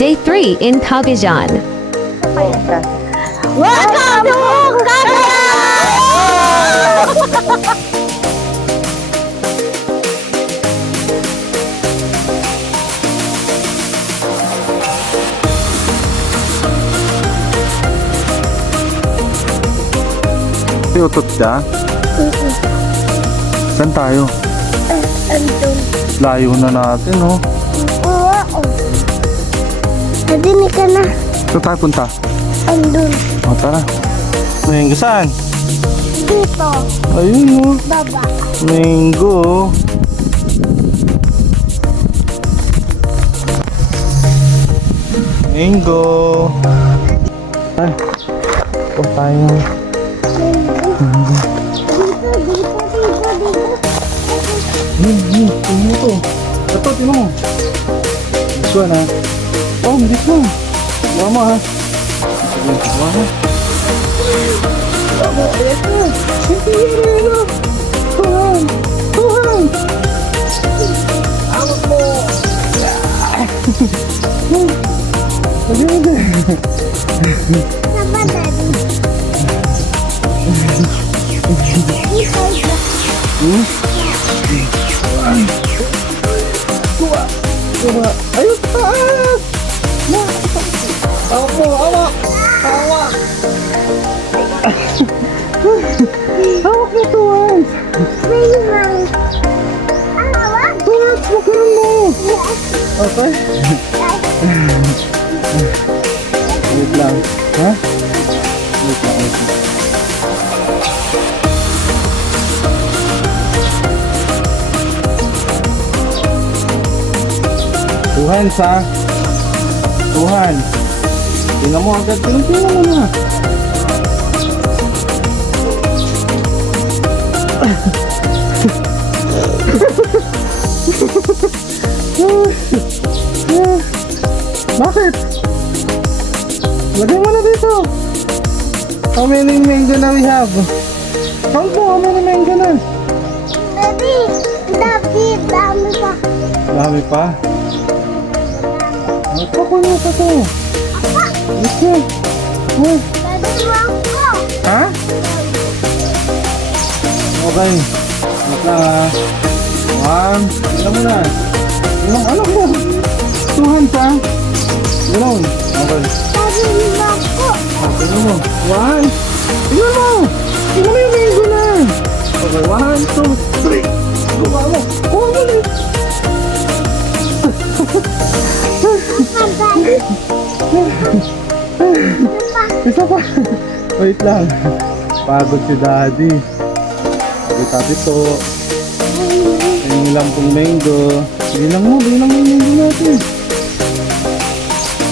Day 3 in Cagayan. Welcome to Cagayan! May utot siya? Saan tayo? Andun. Layo na natin, oh. Oo. Nadinig ka na. Saan tayo punta? Andun. O, tara. Mango, saan? Dito. Ayun, oh. Baba. Mango, oh. Mango. Saan? O, tayo. Tingnan mo to. Ito, tingnan mo. This one, ha? Oh, this one. Mama, ha? Sige, mama. Mama, ito. Ito yun, Tuhan. Tuhan. Awag mo. Sabi mo din. Saba, Daddy. Kuha. Ayun, taas. Awak mo, awak. Awak. Awak mo, Tuhan. Tuhan, makaroon mo. Okay. Wait lang. Ha? Wait lang, wait lang. Tuhan, sa Tuhan. Tingnan mo agad. Tingnan mo na. Bakit? Lagay mo na dito. How many mango na we have? Count mo, how many mango na? Daddy, dami pa. Dami pa. Ito ko na ito. Ito. Oh. Daddy, wag ko. Ha? Okay. Wait lang, ha. One. Alam mo na. Alam mo. Tuhan pa. Ganoon. Okay. Daddy, wag ko. Tingnan mo. One. Tingnan mo. Tingnan mo yung mango na. Okay. 1, 2, 3. Kuha mo. Kuha mo ulit. Daddy. Isa pa. Wait lang. Pagod si Daddy. Sabi po. Ayun lang pong mango. Bilang mo yung mango natin.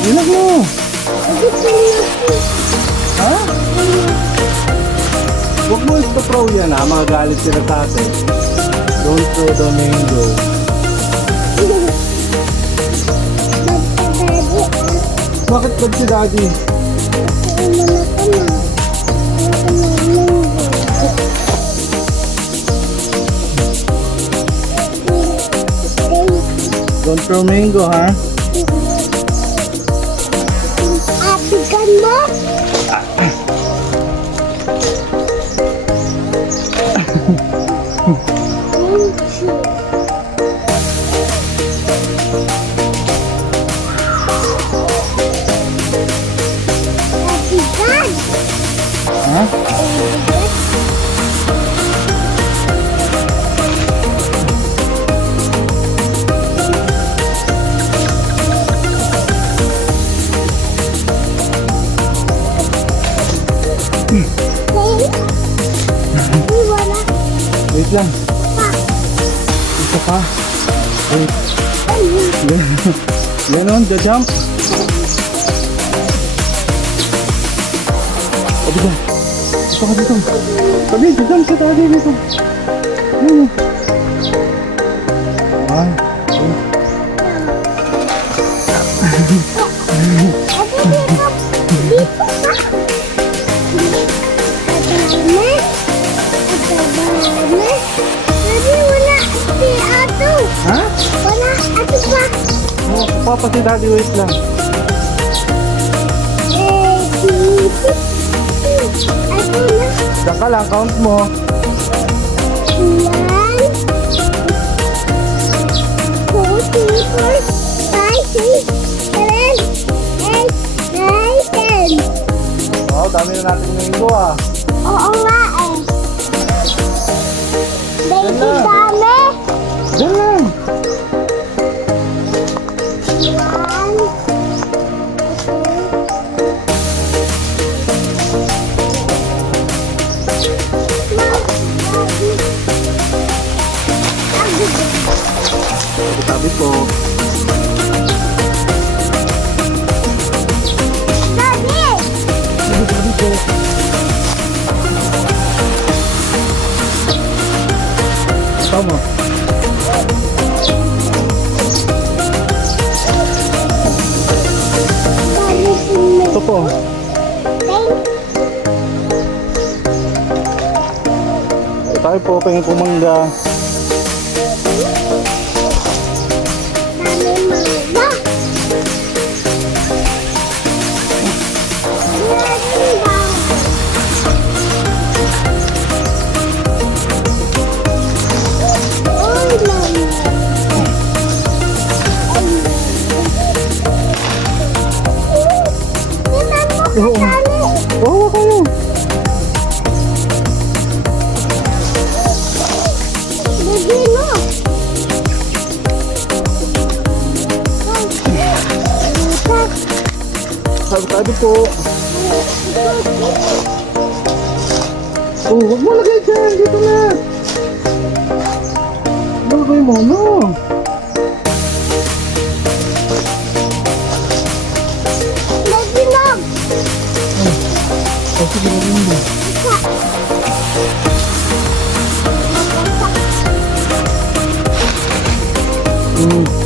Bilang mo. Ha? Huwag mo ito-throw yan, ha? Magagalit sila sa atin. Don't throw the mango. Bakit ba si Daddy? Don't throw mango, ha? Atikan mo? Atikan? Ha? Wala. Wait lang. Isa pa. Wait. Ganon, jump. O, dito. Dito ka dito. Sabi, jump sa Daddy dito. Ayun. 1, 2. Ha? Wala, ito pa. Oh, papa si Daddy, wait lang. Ito na. Diyan ka lang, count mo. One, two, three, four, five, six, seven, eight, nine, 10. Oo, dami na natin mango ah. Oo nga eh. Baby na. dami. Diyan lang. One, Sabi po. Daddy! Sabi po. Tama. Daddy, Ito po. Tayo po, pengen pumangga. Dami mangga. Daddy, dami. Oy, mami. Tingnan mo Oo. kasali. Oo, kayo. Baby mo. Sabi po. Oh, huwag mo lagay dyan. Dito na. Lagay mo, no. Baby mo. Oh, sige, lagay mo. Hmm.